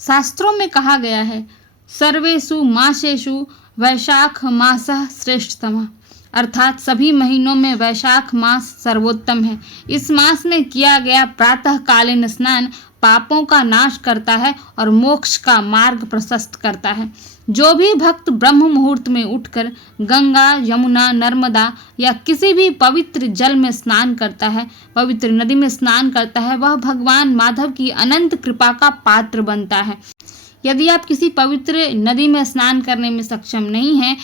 शास्त्रों में कहा गया है, सर्वेषु मासेषु वैशाख मासः श्रेष्ठतमः, अर्थात सभी महीनों में वैशाख मास सर्वोत्तम है। इस मास में किया गया प्रातःकालीन स्नान पापों का नाश करता है और मोक्ष का मार्ग प्रशस्त करता है। जो भी भक्त ब्रह्म मुहूर्त में उठकर गंगा, यमुना, नर्मदा या किसी भी पवित्र जल में स्नान करता है, पवित्र नदी में स्नान करता है, वह भगवान माधव की अनंत कृपा का पात्र बनता है। यदि आप किसी पवित्र नदी में स्नान करने में सक्षम नहीं हैं,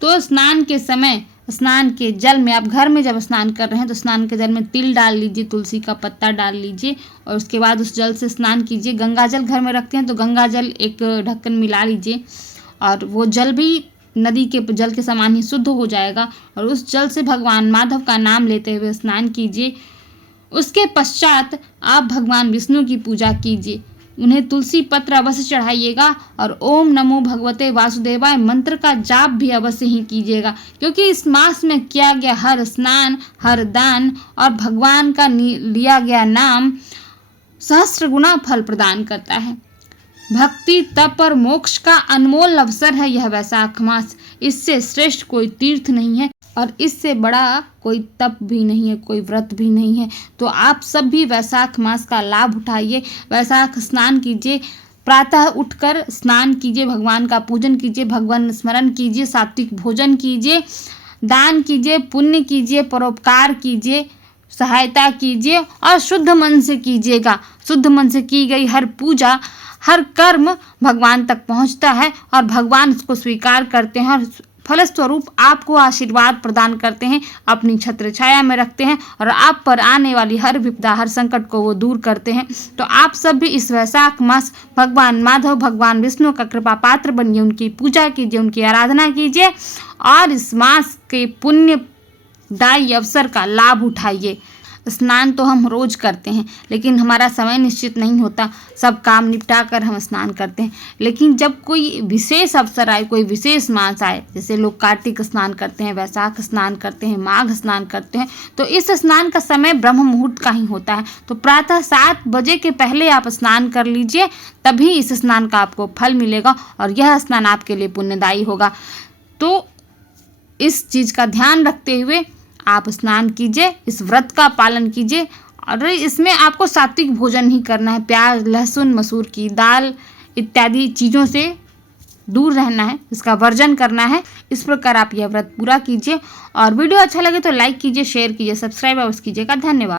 तो स्नान के समय स्नान के जल में, आप घर में जब स्नान कर रहे हैं तो स्नान के जल में तिल डाल लीजिए, तुलसी का पत्ता डाल लीजिए और उसके बाद उस जल से स्नान कीजिए। गंगा जल घर में रखते हैं तो गंगा जल एक ढक्कन मिला लीजिए और वो जल भी नदी के जल के समान ही शुद्ध हो जाएगा और उस जल से भगवान माधव का नाम लेते हुए स्नान कीजिए। उसके पश्चात आप भगवान विष्णु की पूजा कीजिए, उन्हें तुलसी पत्र अवश्य चढ़ाइएगा और ओम नमो भगवते वासुदेवाय मंत्र का जाप भी अवश्य ही कीजिएगा, क्योंकि इस मास में किया गया हर स्नान, हर दान और भगवान का लिया गया नाम सहस्त्र गुना फल प्रदान करता है। भक्ति, तप और मोक्ष का अनमोल अवसर है यह वैशाख मास। इससे श्रेष्ठ कोई तीर्थ नहीं है और इससे बड़ा कोई तप भी नहीं है, कोई व्रत भी नहीं है। तो आप सब भी वैशाख मास का लाभ उठाइए, वैशाख स्नान कीजिए, प्रातः उठकर स्नान कीजिए, भगवान का पूजन कीजिए, भगवान स्मरण कीजिए, सात्विक भोजन कीजिए, दान कीजिए, पुण्य कीजिए, परोपकार कीजिए, सहायता कीजिए और शुद्ध मन से कीजिएगा। शुद्ध मन से की गई हर पूजा, हर कर्म भगवान तक पहुंचता है और भगवान उसको स्वीकार करते हैं और फलस्वरूप आपको आशीर्वाद प्रदान करते हैं, अपनी छत्र छाया में रखते हैं और आप पर आने वाली हर विपदा, हर संकट को वो दूर करते हैं। तो आप सब भी इस वैशाख मास भगवान माधव, भगवान विष्णु का कृपा पात्र बनिए, उनकी पूजा कीजिए, उनकी आराधना कीजिए और इस मास के पुण्यदायी अवसर का लाभ उठाइए। स्नान तो हम रोज करते हैं, लेकिन हमारा समय निश्चित नहीं होता, सब काम निपटा कर हम स्नान करते हैं। लेकिन जब कोई विशेष अवसर आए, कोई विशेष मास आए, जैसे लोग कार्तिक स्नान करते हैं, वैशाख स्नान करते हैं, माघ स्नान करते हैं, तो इस स्नान का समय ब्रह्म मुहूर्त का ही होता है। तो प्रातः 7 बजे के पहले आप स्नान कर लीजिए, तभी इस स्नान का आपको फल मिलेगा और यह स्नान आपके लिए पुण्यदायी होगा। तो इस चीज़ का ध्यान रखते हुए आप स्नान कीजिए, इस व्रत का पालन कीजिए और इसमें आपको सात्विक भोजन ही करना है। प्याज, लहसुन, मसूर की दाल इत्यादि चीज़ों से दूर रहना है, इसका वर्जन करना है। इस प्रकार आप यह व्रत पूरा कीजिए और वीडियो अच्छा लगे तो लाइक कीजिए, शेयर कीजिए, सब्सक्राइब अवश्य कीजिएगा। धन्यवाद।